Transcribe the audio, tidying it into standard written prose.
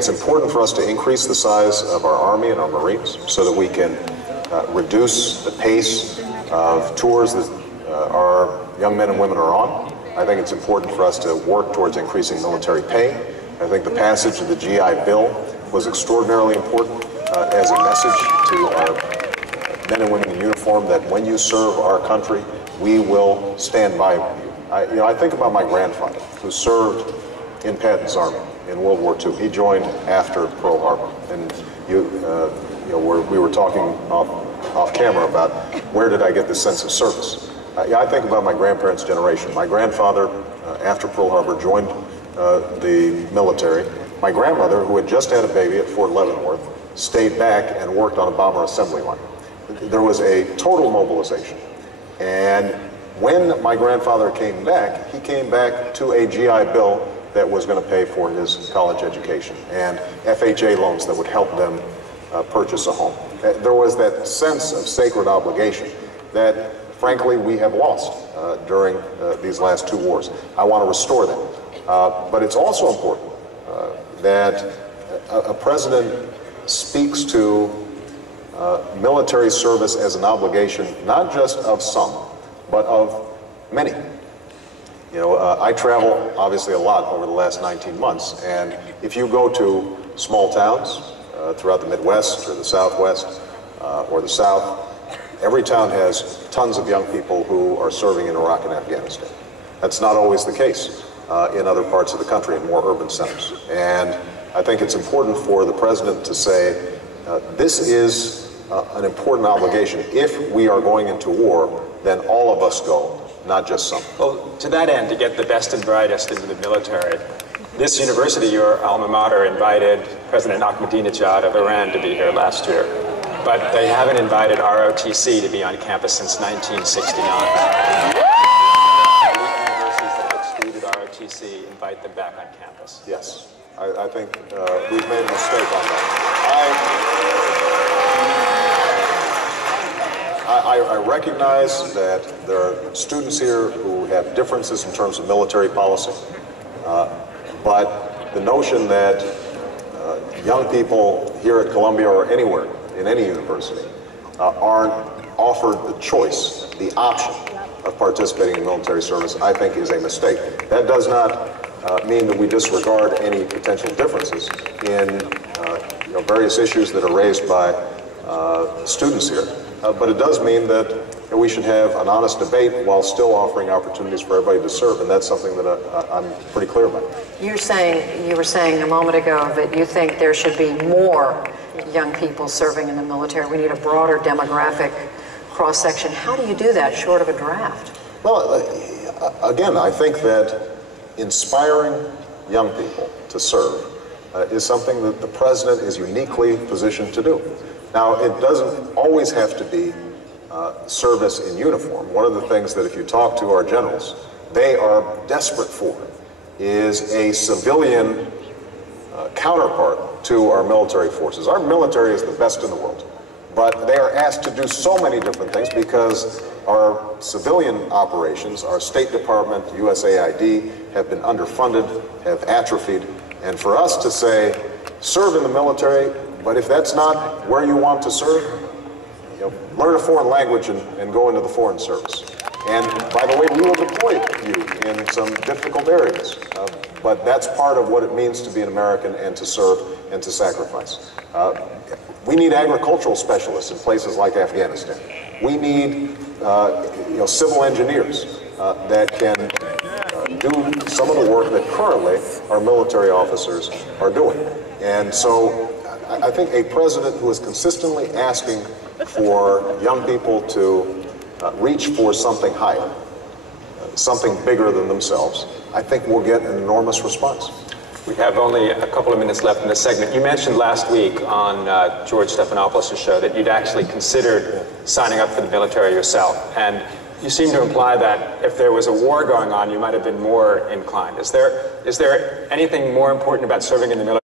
It's important for us to increase the size of our Army and our Marines so that we can reduce the pace of tours that our young men and women are on. I think it's important for us to work towards increasing military pay. I think the passage of the GI Bill was extraordinarily important as a message to our men and women in uniform that when you serve our country, we will stand by you. I think about my grandfather who served in Patton's Army in World War II. He joined after Pearl Harbor, and we were talking off camera about where did I get this sense of service. I think about my grandparents' generation. My grandfather, after Pearl Harbor, joined the military. My grandmother, who had just had a baby at Fort Leavenworth, stayed back and worked on a bomber assembly line. There was a total mobilization. And when my grandfather came back, he came back to a GI Bill that was going to pay for his college education and FHA loans that would help them purchase a home. There was that sense of sacred obligation that, frankly, we have lost during these last two wars. I want to restore that. But it's also important that a president speaks to military service as an obligation, not just of some, but of many. I travel obviously a lot over the last 19 months, and if you go to small towns throughout the Midwest or the Southwest or the South, every town has tons of young people who are serving in Iraq and Afghanistan. That's not always the case in other parts of the country, in more urban centers. And I think it's important for the president to say, this is an important obligation. If we are going into war, then all of us go, not just some. Well, to that end, to get the best and brightest into the military, this university, your alma mater, invited President Ahmadinejad of Iran to be here last year. But they haven't invited ROTC to be on campus since 1969. Universities that have excluded ROTC invite them back on campus. Yes, I think we've made a mistake on that. I recognize that there are students here who have differences in terms of military policy, but the notion that young people here at Columbia or anywhere in any university aren't offered the choice, the option of participating in military service, I think is a mistake. That does not mean that we disregard any potential differences in various issues that are raised by students here. But it does mean that we should have an honest debate while still offering opportunities for everybody to serve, and that's something that I'm pretty clear about. You were saying a moment ago that you think there should be more young people serving in the military. We need a broader demographic cross-section. How do you do that short of a draft? Well, again, I think that inspiring young people to serve is something that the president is uniquely positioned to do. Now, it doesn't always have to be service in uniform. One of the things that if you talk to our generals, they are desperate for is a civilian counterpart to our military forces. Our military is the best in the world, but they are asked to do so many different things because our civilian operations, our State Department, USAID, have been underfunded, have atrophied, and for us to say, serve in the military, but if that's not where you want to serve, learn a foreign language and go into the foreign service. And by the way, we will deploy you in some difficult areas, but that's part of what it means to be an American and to serve and to sacrifice. We need agricultural specialists in places like Afghanistan. We need civil engineers that can do some of the work that currently our military officers are doing. And so I think a president who is consistently asking for young people to reach for something higher, something bigger than themselves, I think will get an enormous response. We have only a couple of minutes left in this segment. You mentioned last week on George Stephanopoulos' show that you'd actually considered signing up for the military yourself. And you seem to imply that if there was a war going on, you might have been more inclined. Is there anything more important about serving in the military